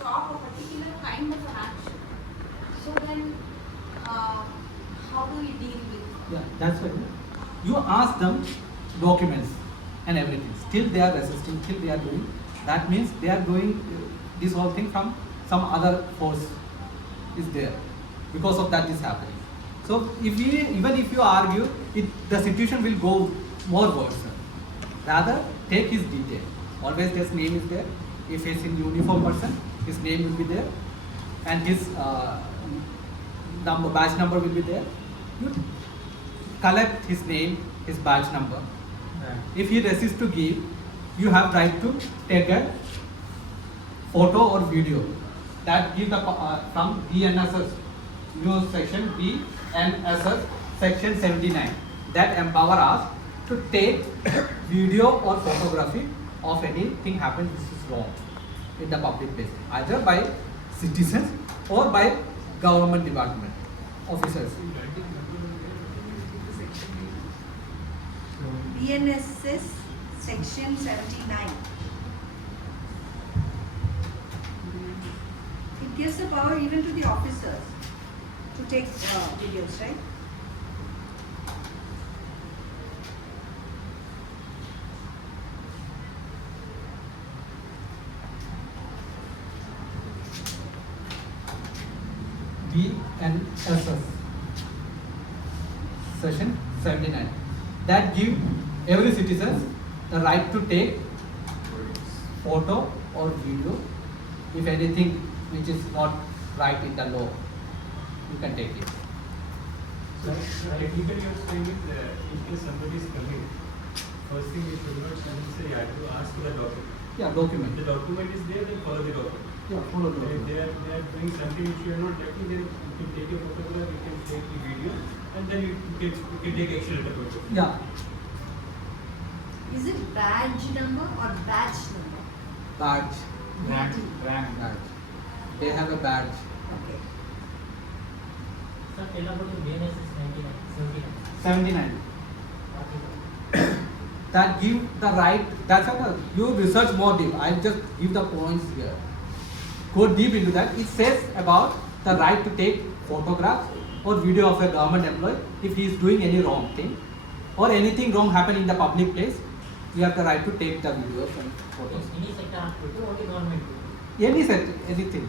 stop a particular kind of an action. So then, how do we deal with? Yeah, that's right. You ask them documents and everything. Still they are resisting. Still they are doing. That means they are doing this whole thing from some other force is there. Because of that is happening. So even if you argue, the situation will go more worse. Rather, take his detail. Always his name is there. If he's in uniform person, his name will be there, and his badge number will be there. You collect his name, his badge number. If he resists to give, you have right to take a photo or video. That give the from DNSS new section BNSS section 79. That empower us to take video or photography of anything happens which is wrong in the public place, either by citizens or by government department officers. BNSS section 79. It gives the power even to the officers to take videos, right? BNSS section 79 that give every citizen the right to take photo or video if anything which is not right in the law, you can take it. So technically you are saying is in case somebody is coming, first thing it should not necessarily have to ask for the document. Yeah, document. The document is there, then follow the document. Yeah, follow the If document. they are doing something which you are not taking, then you can take a photograph, you can take the video, and then you can take action at the point of view. Yeah, Is it badge number or batch number? badge. Rank. Badge. They have a badge. Okay. Sir, tell about the BNSS 79. 79. That give the right, that's how you research more deep. I just give the points here. Go deep into that. It says about the right to take photographs or video of a government employee if he is doing any wrong thing or anything wrong happen in the public place. You have the right to take the videos and photos. Any sector has to do, only government will do. Any sector, anything.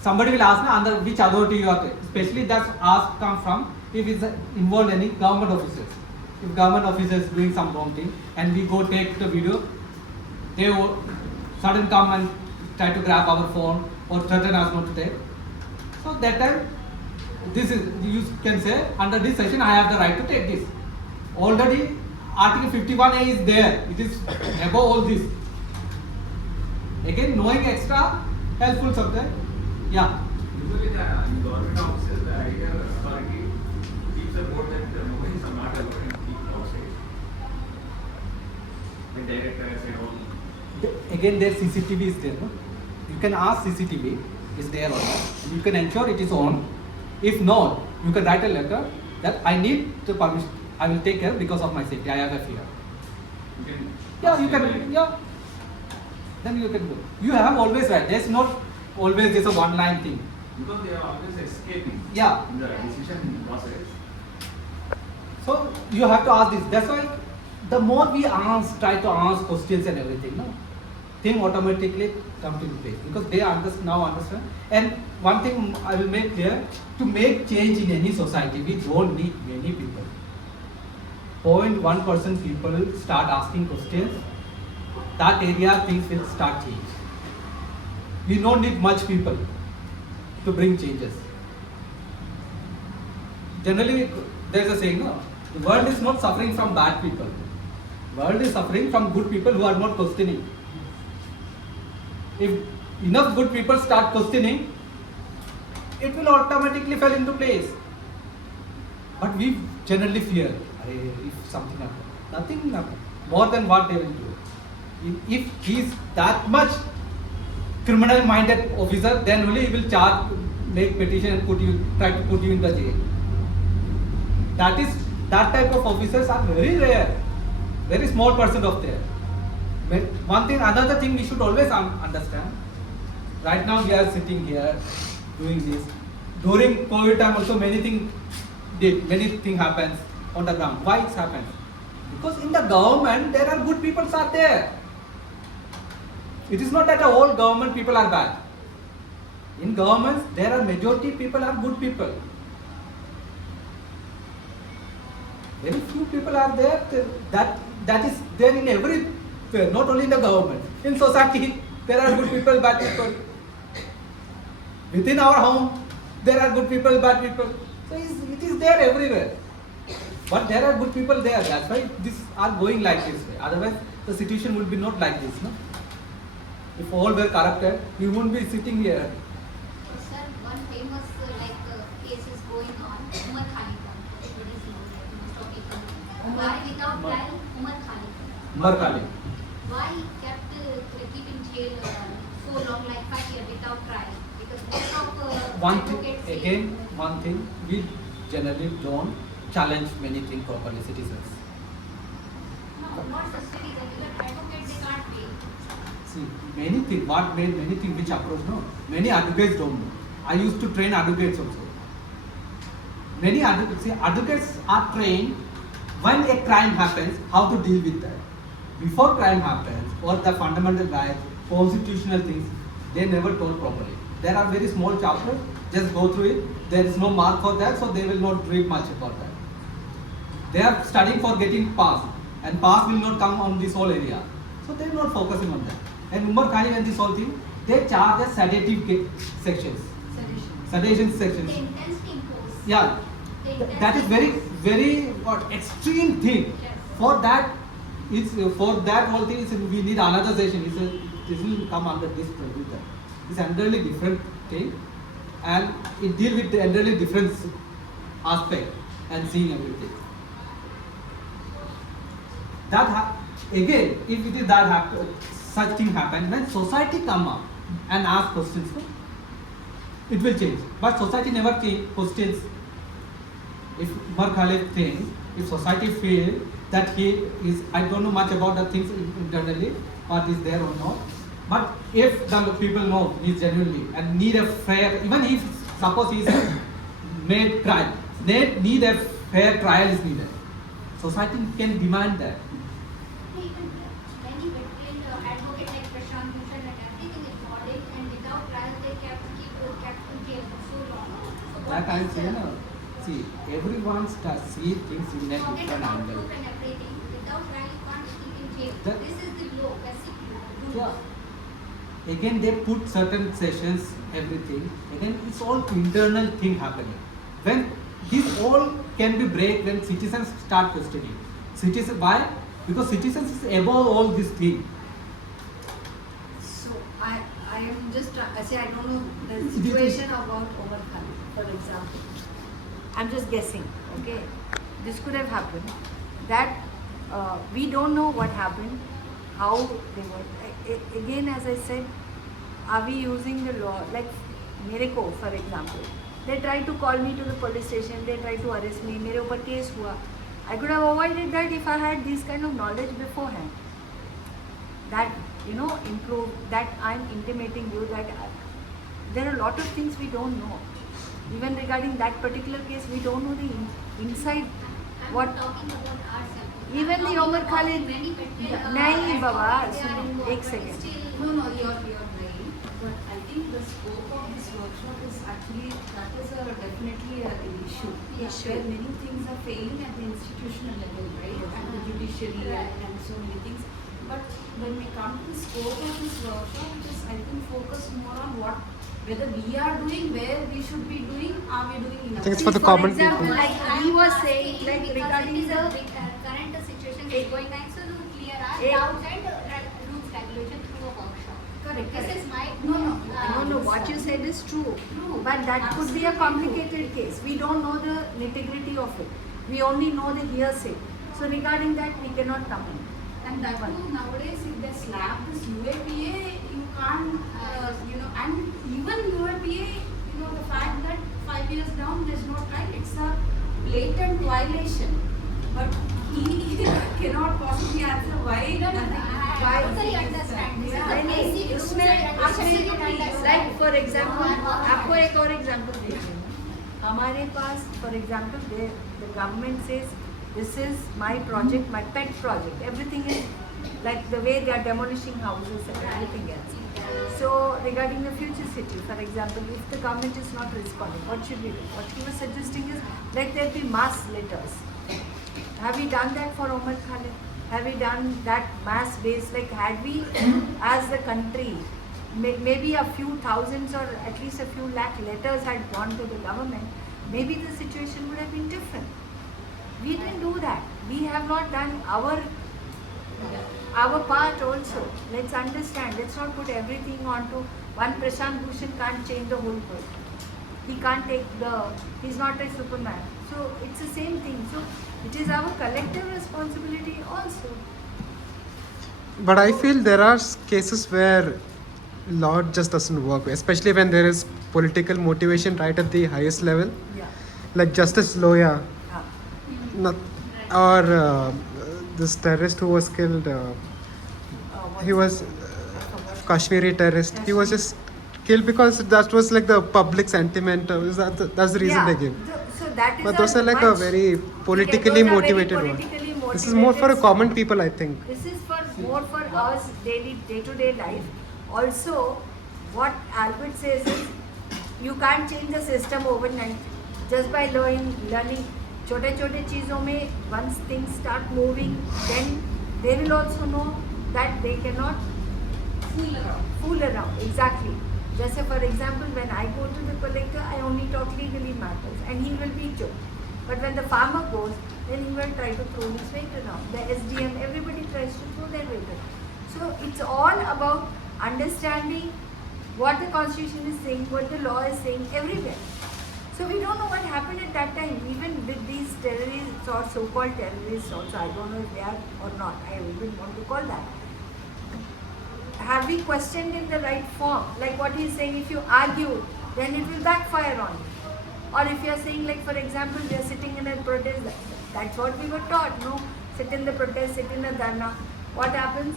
Somebody will ask me under which authority you are, especially that's asked come from if it's involved any government officers. If government officers is doing some wrong thing and we go take the video, they will suddenly come and try to grab our phone or threaten us not to take. So that time, this is, you can say under this section I have the right to take this. Already Article 51A is there. It is above all this. Again, knowing extra helpful sometimes. Yeah. Usually, in government offices, the idea of authority keeps a board that nobody is not allowed to keep outside. The director said, "Oh, Again, their CCTV is there. No? You can ask CCTV is there or not. And you can ensure it is on. If not, you can write a letter that I need the permission. I will take care because of my safety. I have a fear. you can." Yeah, you can. Yeah. Then you can go. You have always right. There's not always just a one-line thing. Because they are always escaping. Yeah. In the decision process. So you have to ask this. That's why the more we ask, try to ask questions and everything, no, thing automatically comes into place because they now understand. And one thing I will make clear: to make change in any society, we don't need many people. 0.1% people start asking questions. That area things will start change. We don't need much people to bring changes. Generally, there is a saying, no, the world is not suffering from bad people. The world is suffering from good people who are not questioning. If enough good people start questioning, it will automatically fall into place. But we generally fear, if something happens. Nothing happens. More than what they will do. If he is that much criminal-minded officer, then only he will make petition and try to put you in the jail. That type of officers are very rare, very small percent of there. But another thing we should always understand: Right now we are sitting here doing this. During COVID time also many things happens on the ground. Why it happens? Because in the government there are good people are there. It is not that all government people are bad. In governments there are majority people are good people. Very few people are there that is there in everywhere, not only in the government. In society there are good people, bad people. Within our home there are good people, bad people. So it is there everywhere. But there are good people there. That's why these are going like this way. Otherwise the situation would be not like this. No? If all were corrupted, we wouldn't be sitting here. So, sir, one famous case is going on, Umar Khalika. It is known, like most of people. Why without trial, Umar Khalika? Umar Khalid. Why kept keep in jail so long, like 5 years without trial? Because most of One thing, advocates say- again, one thing, we generally don't challenge many things properly, citizens. No, not the citizen, even advocates they can't pay. See, many things, what made many things which approach, no? Many advocates don't know. I used to train advocates also. Many advocates are trained when a crime happens, how to deal with that. Before crime happens, or the fundamental rights, constitutional things, they never taught properly. There are very small chapters, just go through it. There is no mark for that, so they will not read much about that. They are studying for getting pass, and pass will not come on this whole area. So they are not focusing on that. And Umar Khalid and this whole thing, they charge as sedative sections, sedation sections. They intensely impose. Yeah, that is very extreme thing. Yes. For that, for that whole thing, we need another session. This will come under this producer. It's entirely different thing, and it deal with the entirely different aspect and seeing everything. Again, if it is that happen, such thing happen, when society come up and ask questions, no, it will change. But society never change questions. If Umar Khalid thinks, if society feel that he is, I don't know much about the things internally, what is there or not. But if the people know he is genuinely and need a fair, even if suppose he is made crime, they need a fair trial is needed. Society can demand that. Even many veteran advocates like Prashant Bhushan and everything is audit, and without trial they kept in jail for so long. So That what I is say, the- no. See, everyone see things in a Forget different about angle. proof and everything. Without trial you can't keep in jail. That- This is the law, basic law. Yeah. Again, they put certain sessions, everything. Again, it's all internal thing happening. When this all can be break when citizens start questioning. Citizens, why? Because citizens is above all this thing. So I am just I say I don't know the It is- situation about Umar Khan, for example. I'm just guessing. Okay, this could have happened. That we don't know what happened, how they were. Again, as I said, are we using the law? Like Mereko, for example, they tried to call me to the police station. They tried to arrest me. मेरे ऊपर case हुआ. I could have avoided that if I had this kind of knowledge beforehand. That improve. That I'm intimating you that there are a lot of things we don't know. Even regarding that particular case, we don't know the inside. I'm What? not talking about ourselves. Even I'm the talking Umar about Khalid- many veteran, Nahi, Baba, advocates, they are suno, involved, ek but second. still- No, you're right. But I think the scope of this workshop is actually, that is definitely an issue. Issue. Where many things are failing at the institutional level, right? Yes. And the judiciary Right. and so many things. But when we come to the scope of this workshop, it is, I think, focused more on whether we are doing, where we should be doing, are we doing enough? think it's See, for the common example, people. like I'm he was asking saying, like because regarding it is a the big, current situation is going on, so to clear our Eh. doubts and rules regulation through a workshop. Correct, This correct. is my no, what you said is true. True. But that could be a Absolutely complicated case. We don't know the nitty-gritty of it. We only know the hearsay. So regarding that, we cannot comment. And that too, nowadays, if they slap this UAPA, you can't, and even UAPA, the fact that 5 years down there's no trial, it's a blatant violation. But he cannot possibly answer why. No, no, nothing. I I totally understand. This is the नहीं basic rules उसमें and regulations we can understand. Like for example आपको एक और example देखिए ना हमारे पास for example the government says this is my project my pet project everything is like the way they are demolishing houses and everything else. So regarding the future city, for example, if the government is not responding, what should we do? What he was suggesting is let there be mass litters. Have we done that for Omar Khalid? Have we done that mass base? Like had we as the country, maybe a few thousands or at least a few lakh letters had gone to the government, maybe the situation would have been different. We didn't do that. We have not done our part also. Let's understand. Let's not put everything onto one. Prashant Bhushan can't change the whole world. He can't he's not a Superman. So it's the same thing. So it is our collective responsibility also. But I feel there are cases where law just doesn't work, especially when there is political motivation right at the highest level, Yeah. like Justice Loya, Ah. not, or this terrorist who was killed. He was Kashmiri terrorist. He was just killed because that was like the public sentiment. That's the reason they give. So that is But those are like a very politically motivated one. This is more for a common people, I think. This is for more for us day-to-day life. Also, what Albert says is, you can't change the system overnight just by learning. छोटे-छोटे चीज़ों में once things start moving, then they will also know that they cannot fool around. Exactly. Just for example, when I go to the collector, I only talk legally matters, and he will be joke. But when the farmer goes, then he will try to throw his weight around. The SDM, everybody tries to throw their weight around. So it's all about understanding what the constitution is saying, what the law is saying everywhere. So we don't know what happened at that time, even with these terrorists or so-called terrorists also. I don't know if they are or not. I wouldn't want to call that. Have we questioned in the right form? Like what he's saying, if you argue, then it will backfire on you. Or if you are saying, like for example, we are sitting in a protest, that's what we were taught, no? Sit in the protest, sit in the dharna. What happens?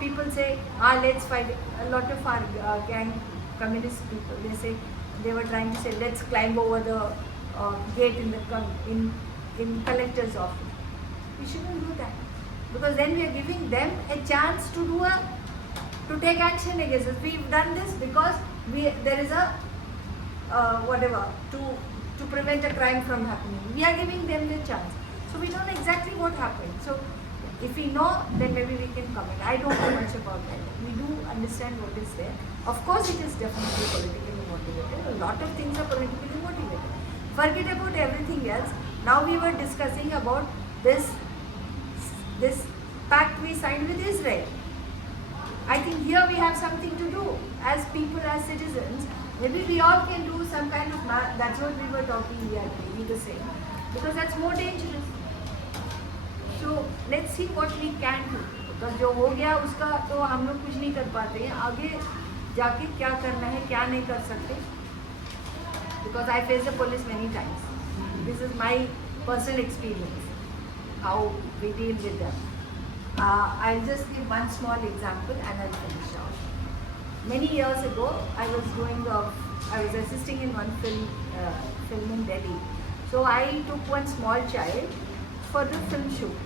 People say, let's fight. A lot of our gang communist people, they say, they were trying to say, let's climb over the gate in collector's office. We shouldn't do that, because then we are giving them a chance to take action against us. We've done this because there is a to prevent a crime from happening. We are giving them the chance. So we don't know exactly what happened. So if we know, then maybe we can comment. I don't know much about that. We do understand what is there. Of course, it is definitely politically motivated. A lot of things are politically motivated. Forget about everything else. Now we were discussing about this pact we signed with Israel. I think here we have something to do as people, as citizens. Maybe we all can do some kind of math. That's what we were talking. We are doing the same, because that's more dangerous. So let's see what we can do. Because जो हो गया उसका तो हम लोग कुछ नहीं कर पाते हैं. आगे जाके क्या करना है, क्या नहीं कर सकते. Because I faced the police many times. This is my personal experience, how we deal with them. I'll just give one small example and I'll finish off. Many years ago, I was assisting in one film in Delhi. So I took one small child for the film shoot.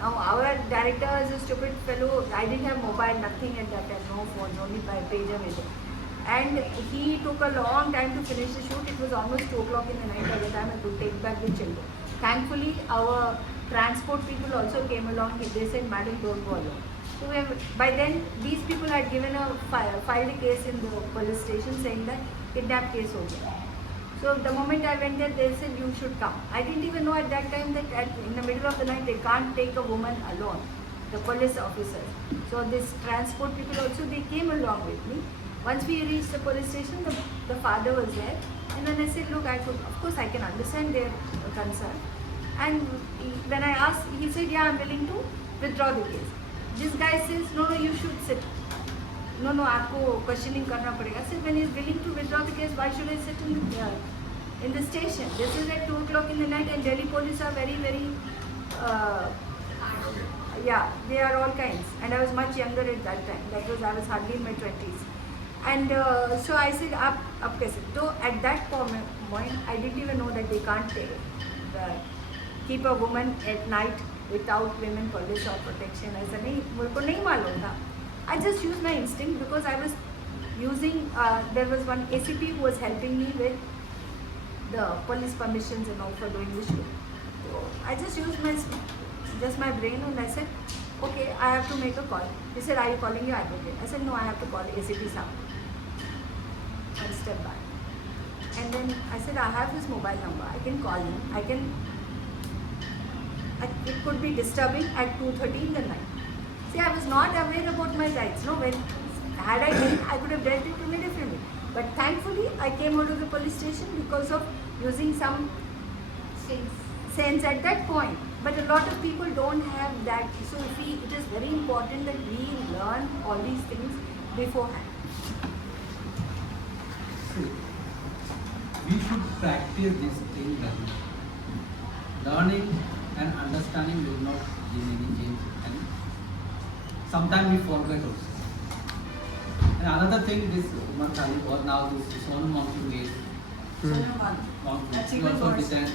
Now our director is a stupid fellow. I didn't have mobile, nothing at that time, no phone, only by pager. And he took a long time to finish the shoot. It was almost 2 o'clock in the night by the time I could take back the children. Thankfully, our transport people also came along. They said, "Madam, don't go alone." So by then, these people had filed a case in the police station saying that kidnap case ho gaya. So the moment I went there, they said, "You should come." I didn't even know at that time that in the middle of the night they can't take a woman alone, the police officers. So this transport people also, they came along with me. Once we reached the police station, the father was there, and then I said, "Look, of course I can understand their concern." And when I asked, he said, "Yeah, I'm willing to withdraw the case." This guy says, "No, you should sit. No, आपको questioning करना पड़ेगा." I said, "When he's willing to withdraw the case, why should I sit in the station? This is at 2 o'clock in the night, and Delhi police are very, very yeah, they are all kinds. And I was much younger at that time. I was hardly in my 20s. And so I said, up kaise? So at that point, I didn't even know that they can't keep a woman at night without women police or protection. I said, nahi malum tha. I just used my instinct because I was using, there was one ACP who was helping me with the police permissions and all for doing the shoot. So I just used my brain and I said, okay, I have to make a call. He said, are you calling your advocate? I said, no, I have to call ACP Saab. One step back. And then I said, I have his mobile number. I can call him. It could be disturbing at 2:30 in the night. See, I was not aware about my rights. No, had I been, I could have dealt it in a different way. But thankfully, I came out of the police station because of using some sense at that point. But a lot of people don't have that. So it is very important that we learn all these things beforehand. We should practice this thing learning. Learning and understanding will not give any change. And sometimes we forget also. And another thing, this Umar Khalid or now this Sonu Monsoon is That's we even also worse. didn't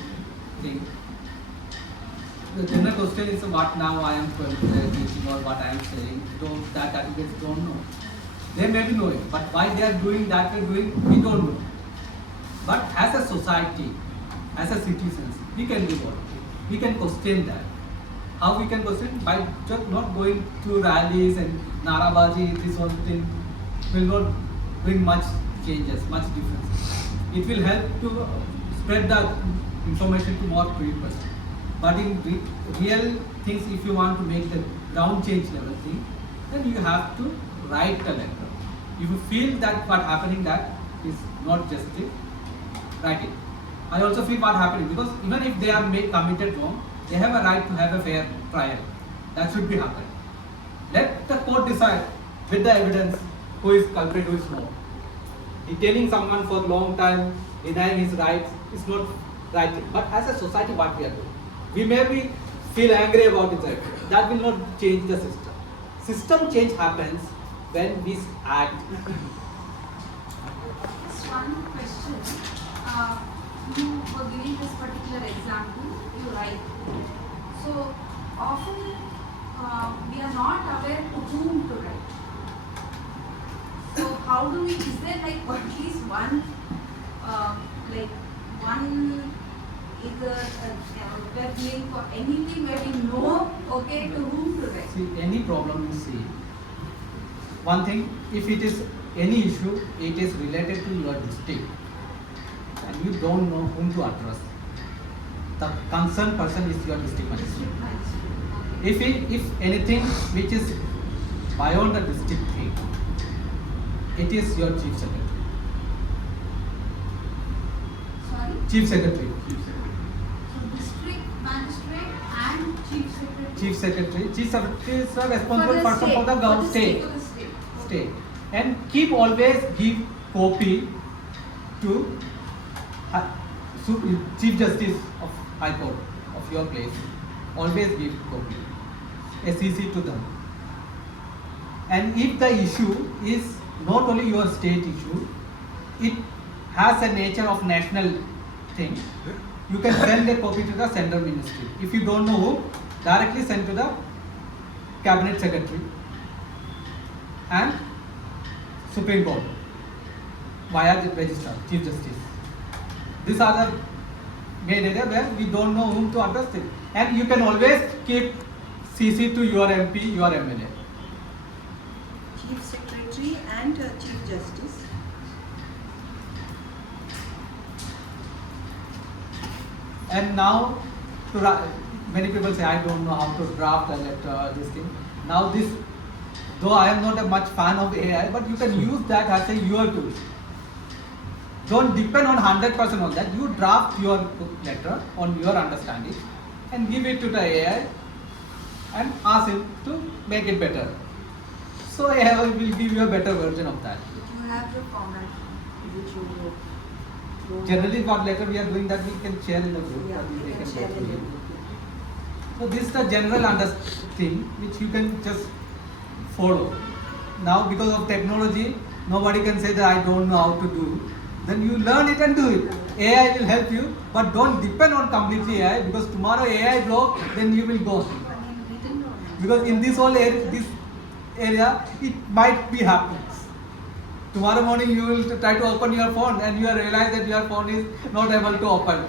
think. The general question is what now I am teaching or what I am saying. That advocates don't know. They may be knowing, but why they are doing that way we don't know. But as a society, as a citizens, we can do what? We can question that. How we can question? By just not going to rallies and Narabaji, this whole thing will not bring much changes, much difference. It will help to spread the information to more people. But in real things, if you want to make the ground change level thing, then you have to write a letter. If you feel that what happening that is not justice, write it. I also feel what happening because even if they are committed wrong, they have a right to have a fair trial. That should be happening. Let the court decide with the evidence who is culprit, who is not. Detaining someone for a long time, denying his rights is not right thing. But as a society, what we are doing? We may feel angry about it. That will not change the system. System change happens when we act. Just one question. You were giving this particular example, you write. So often we are not aware to whom to write. So how do we, is there like at least one, either web link or anything where we know, okay, to whom to write? See, any problem you see, one thing, if it is any issue, it is related to your district and you don't know whom to address. The concerned person is your district magistrate. If anything which is beyond the district thing, it is your chief secretary. Sorry? Chief secretary. So district magistrate and chief secretary. Chief secretary. Chief secretary is responsible For the person for the government state. For the state. State. And keep always give copy to Chief Justice of High Court of your place. Always give copy. SEC to them. And if the issue is not only your state issue, it has a nature of national thing, you can send a copy to the central ministry. If you don't know who, directly send to the cabinet secretary and Supreme Court via the registrar, Chief Justice. These are the main area where we don't know whom to address it. And you can always keep CC to your MP, your MLA. Chief Secretary and Chief Justice. And now, many people say, I don't know how to draft a letter, this thing. Now this, though I am not a much fan of AI, but you can use that as a your tool. Don't depend on 100% on that. You draft your letter on your understanding and give it to the AI and ask him to make it better. So AI will give you a better version of that. You have the format which you wrote. Generally, what letter we are doing that we can share in the group. Yeah, They you can go share in through the it. group. So this is the general thing which you can just follow. Now because of technology, nobody can say that I don't know how to do. Then you learn it and do it. AI will help you, but don't depend on completely AI, because tomorrow AI blow, then you will go. Because in this whole area, it might be happening. Tomorrow morning you will try to open your phone and you will realize that your phone is not able to open.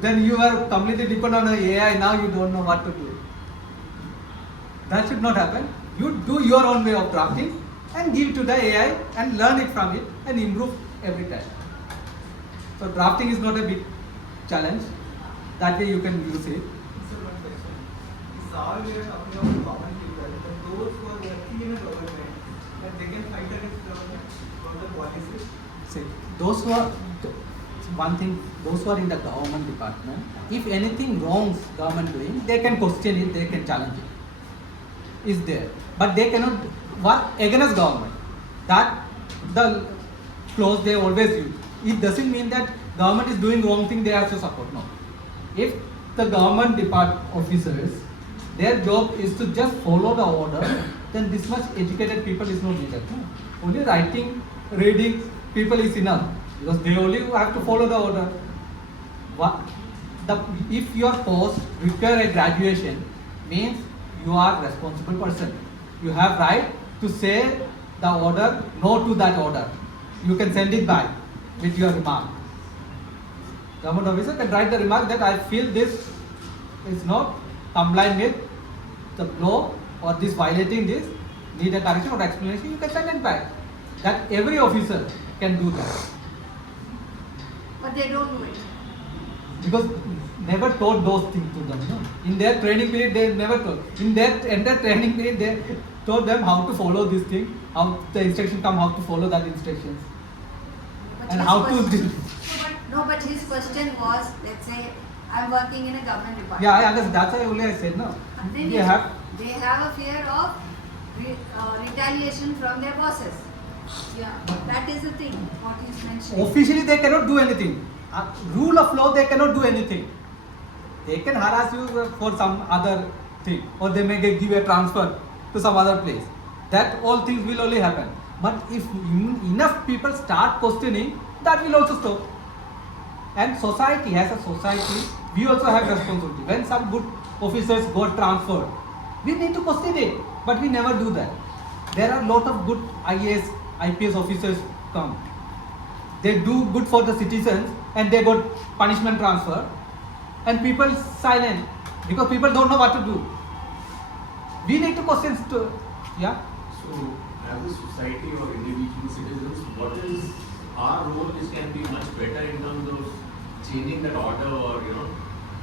Then you are completely dependent on AI, now you don't know what to do. That should not happen. You do your own way of drafting and give to the AI and learn it from it and improve every time. So drafting is not a big challenge. That way you can use it. So one question. Now we are talking about common people, but those who are working in a government, that they can fight against government for the policies. See, those who are those who are in the government department, if anything wrongs government doing, they can question it, they can challenge it. Is there, but they cannot work against government. That the clause they always use. It doesn't mean that government is doing wrong thing, they have to support. No. If the government department officers, their job is to just follow the order, then this much educated people is not needed. No. Only writing, reading people is enough, because they only have to follow the order. If your post require a graduation, means you are responsible person. You have right to say the order, no to that order. You can send it back with your remark. Government officer can write the remark that I feel this is not compliant with the law, or this violating this, need a correction or explanation, you can send it back. That every officer can do that. But they don't do it. Because never taught those things to them. No? In their training period, they never taught. In their entire training period, they taught them how to follow this thing, how the instruction come, how to follow that instructions, But and his how to. question- No, but his question was, let's say, I'm working in a government department. Yeah, I understand. That's why only I said no. Then They have. they have a fear of retaliation from their bosses. Yeah. That is the thing, what he's mentioning. Officially, they cannot do anything. Rule of law, they cannot do anything. They can harass you for some other thing, or they may give a transfer to some other place. That all things will only happen. But if enough people start questioning, that will also stop. And society, as a society, we also have responsibility. When some good officers got transferred, we need to question it, but we never do that. There are a lot of good IAS, IPS officers come. They do good for the citizens and they got punishment transfer, and people silent because people don't know what to do. We need to question yeah. So, as a society or individual citizens, what is our role which can be much better in terms of changing that order, or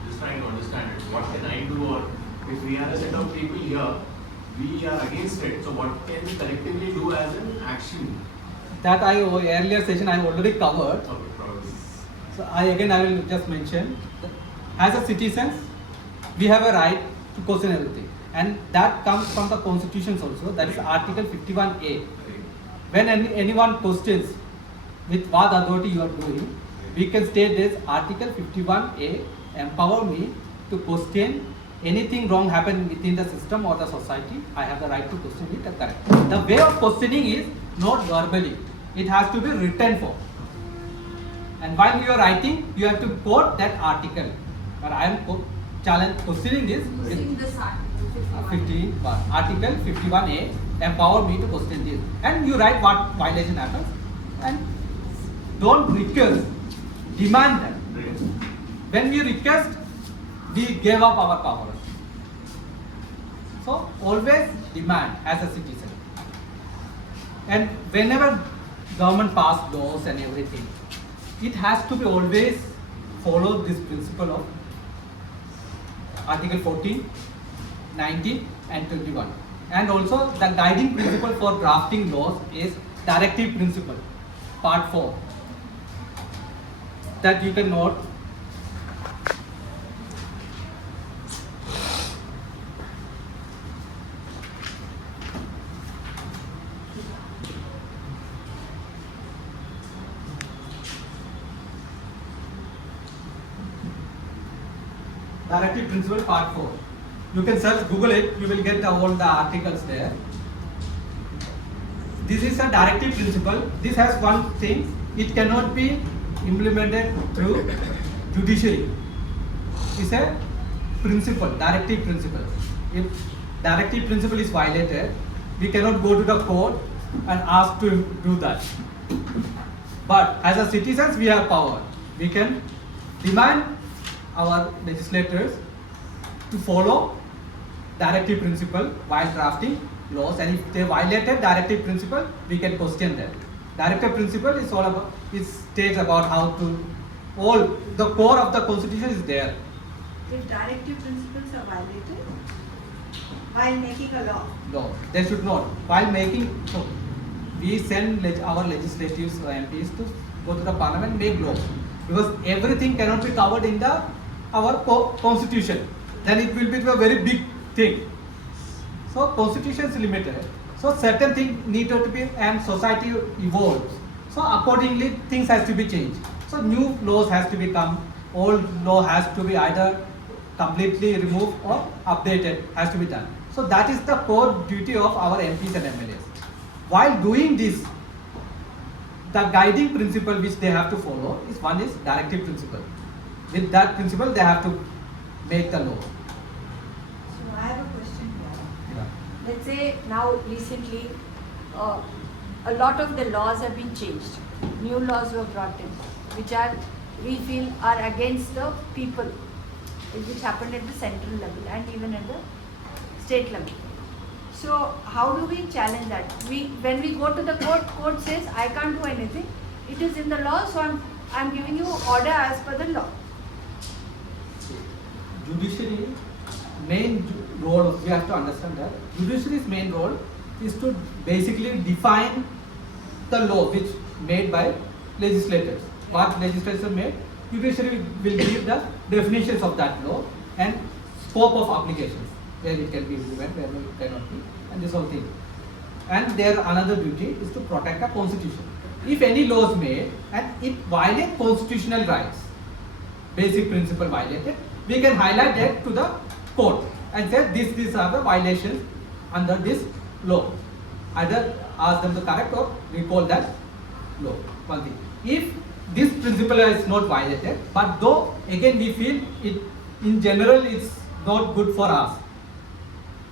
just trying to understand it? What can I do, or if we are a set of people here, we are against it, so what can we collectively do as an action? That earlier session I already covered. Okay, probably. So I will just mention that as a citizens, we have a right to question everything, and that comes from the constitutions also. That is Article 51A. When anyone questions with what authority you are doing, we can state this Article 51A empower me to question anything wrong happen within the system or the society. I have the right to question it and correct. The way of questioning is not verbally. It has to be written form. And while you are writing, you have to quote that article. But I am questioning this. Using this article 51. Article 51A empower me to question this. And you write what violation happens. And don't request, demand that. When we request, we gave up our powers. So always demand as a citizen. And whenever government pass laws and everything, it has to be always follow this principle of Article 14, 19 and 21. And also the guiding principle for drafting laws is directive principle, part 4. That you can note. Directive Principle Part 4. You can search, Google it, you will get all the articles there. This is a directive principle. This has one thing, it cannot be implemented through judiciary. It's a principle, directive principle. If directive principle is violated, we cannot go to the court and ask to do that. But as a citizens, we have power. We can demand our legislators to follow directive principle while drafting laws, and if they violated directive principle, we can question them. Directive principle is all about, it states about how to, all the core of the constitution is there. If directive principles are violated while making a law, No, they should not. While making, so we send our legislatives or MPs to go to the parliament and make laws, because everything cannot be covered in the our constitution. Then it will be a very big thing. So constitution is limited. So certain things need to be, and society evolves. So accordingly things has to be changed. So new laws has to become, old law has to be either completely removed or updated, has to be done. So that is the core duty of our MPs and MLAs. While doing this, the guiding principle which they have to follow is one is directive principle. With that principle they have to make the law. so I have a question here. Yeah. Let's say now recently a lot of the laws have been changed. New laws were brought in, which are, we feel, are against the people, which happened at the central level and even at the state level. So how do we challenge that? When we go to the court says I can't do anything. It is in the law, so I'm giving you order as per the law. Judiciary main role, we have to understand that judiciary's main role is to basically define the law which made by legislators. What legislators made, judiciary will give the definitions of that law and scope of applications, where it can be implemented, where it cannot be, and this whole thing. And their another duty is to protect the constitution. If any law is made and it violates constitutional rights, basic principle violated, we can highlight that to the court and say these are the violations under this law. Either ask them to correct or recall that law. One thing. If this principle is not violated, but though again we feel it in general it's not good for us,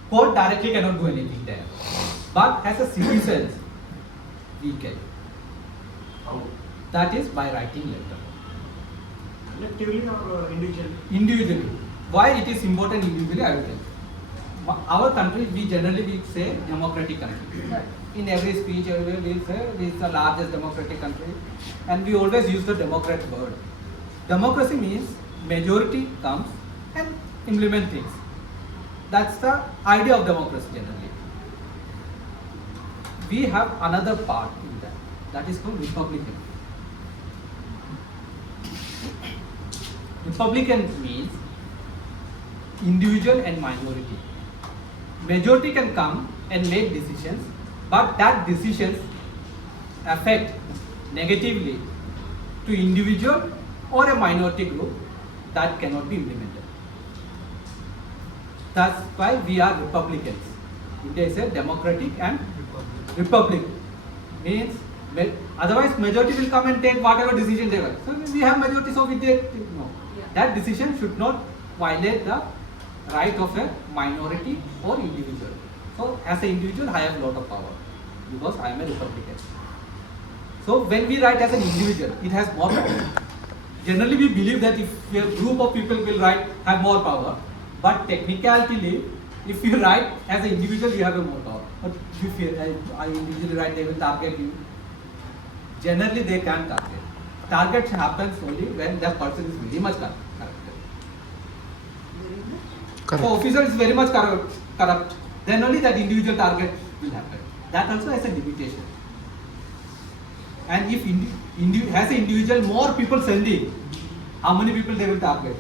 court directly cannot do anything there. But as a citizens, we can. How? That is by writing letter. Collectively or individually? Individually. Why it is important individually, I will tell you. Our country, we generally say democratic country. In every speech, everywhere we say this is the largest democratic country, and we always use the democrat word. Democracy means majority comes and implement things. That's the idea of democracy generally. We have another part in that is called republican. Republican means individual and minority. Majority can come and make decisions, but that decisions affect negatively to individual or a minority group, that cannot be implemented. That's why we are Republicans. India is a democratic and republic. Means otherwise majority will come and take whatever decision they want. So we have majority, so we take no. That decision should not violate the right of a minority or individual. So as an individual, I have a lot of power because I am a Republican. So when we write as an individual, it has more power. Generally, we believe that if a group of people will write, have more power, but technically, if you write as an individual, you have a more power. But if you I individually write, they will target you. Generally, they can't target. Target happens only when that person is very much corrupt. Correct. So officer is very much corrupt. Then only that individual target will happen. That also has a limitation. And if as an individual, more people sending, how many people they will target?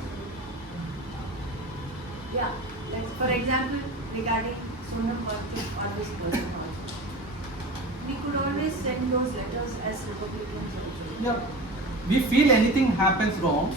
Yeah, like for example, regarding Sonam Wangchuck or this person also, we could always send those letters as Republicans also. Yeah. We feel anything happens wrong,